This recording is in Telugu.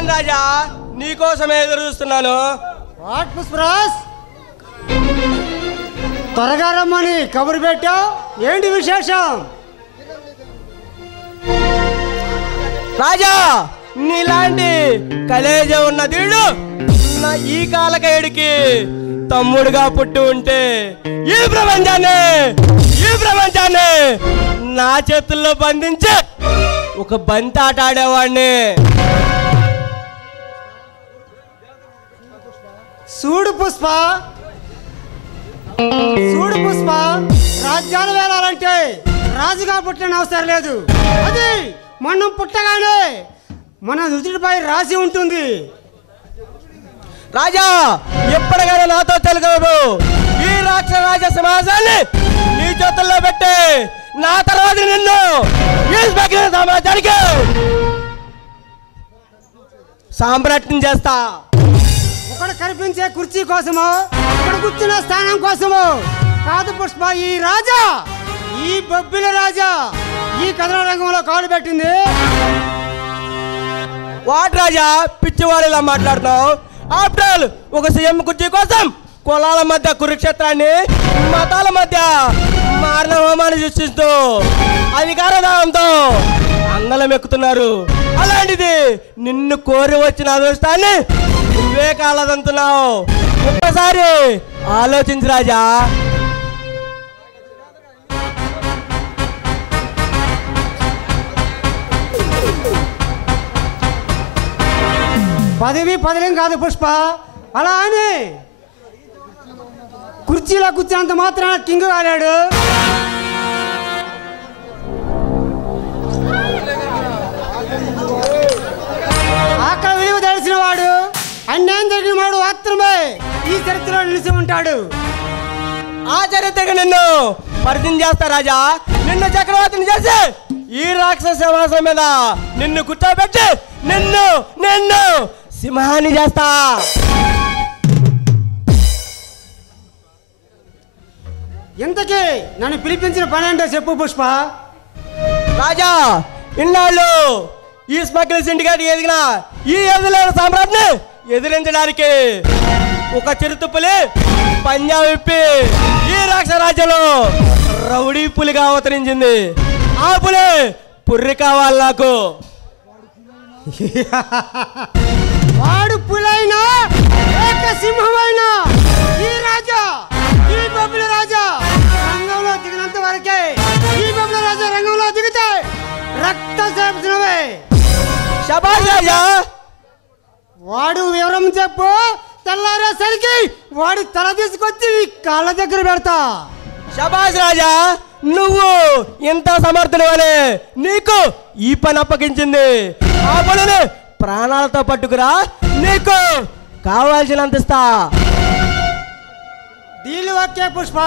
వస్తాను రాజా, నీకోసమే ఎదురు చూస్తున్నాను. వాట్ పుష్పరాజ్, త్వరగా రమ్మని కబురు పెట్టావు, ఏంటి విశేషం? రాజా, నీలాంటి కలేజ ఉన్న దీడు నా ఈ కాలకేడికి తమ్ముడుగా పుట్టి ఉంటే ఈ ప్రపంచాన్ని నా చేతుల్లో బంధించి ఒక బంతి ఆట ఆడేవాడిని. చూడు పుష్ప, రాజ్యాలు వేలాలంటే రాజుగా పుట్టిన అవసరం లేదు. అది మనం పుట్టగానే మన నుదుటిపై రాసి ఉంటుంది. రాజా, ఎప్పటికైనా నాతో తెలుగు ఈ రాక్షస సమాజాన్ని నీ చేతుల్లో పెట్టి నా తర్వాత నిన్ను సమాజానికి సామ్రాజ్యం చేస్తా. ఒకడు కనిపించే కుర్చీ కోసమో, ఒకడు కూర్చున్న స్థానం కోసమో కాదు పుష్ప. ఈ రాజా, ఈ బొబ్బిల రాజా ఈ కథన రంగంలో కాలు పెట్టింది. వాట్ రాజా, పిచ్చివాడిలా మాట్లాడుతావు? ఆఫ్టర్ ఆల్ ఒక సీఎం కుర్చీ కోసం కులాల మధ్య కురుక్షేత్రాన్ని, మతాల మధ్య మారణ హోమాన్ని సృష్టిస్తూ అధికార దాహంతో అందలం ఎక్కుతున్నారు. అలాంటిది నిన్ను కోరి వచ్చిన అదృష్టాన్ని నువ్వే కాలదంటున్నావు. ఒక్కసారి ఆలోచించు రాజా. పదవిం కాదు పుష్ప, అలా అని కుర్చీలో కూర్చున్నంత మాత్రాన కింగ్ కాలేడు. అక్కడ విలువ తెలిసిన వాడు, అన్యాయం జరిగిన వాడు మాత్రమే ఈ చరిత్రలో నిలిచి ఉంటాడు. ఆ చరిత్రకి నిన్ను పరిచయం చేస్తా రాజా. నిన్ను చక్రవర్తిని చేసి ఈ రాక్షస సమాజం మీద నిన్ను కూర్చోబెట్టి నిన్ను సింహాన్ని చేస్తా. ఇంతకీ నన్ను పిలిపించిన పని ఏంటో చెప్పు పుష్ప. రాజా, ఇన్నాళ్ళు ఈ స్మగ్లింగ్ సిండికేట్ ఎదిగిన ఈ ఎదులేని సామ్రాజ్ని ఎదిరించడానికి ఒక చిరుతుపులి పంజా విప్పి ఈ రాక్షస రాజ్యంలో రౌడీ పులిగా అవతరించింది. ఆ పులి పుర్రి కావాలి నాకు. వాడు పులైనా ఏక సింహమైనా ఈ రాజా, ఈ బొబ్బిలి రాజా రంగంలో దిగినంత వరకే. ఈ బొబ్బిలి రాజా రంగంలో దిగితే రక్త సేపనమే. శబాష్ రాజా. వాడు వివరం చెప్పు, తెల్లారేసరికి వాడి తల తీసుకొచ్చి కాళ్ళ దగ్గర పెడతా. శబాష్ రాజా, నువ్వు ఎంత సమర్థుడవలే నీకు ఈ పని అప్పగించింది. ఆ పనిని ప్రాణాలతో పట్టుకురా, నీకు కావాల్సినంత ఇస్తా. Deal okay Pushpa.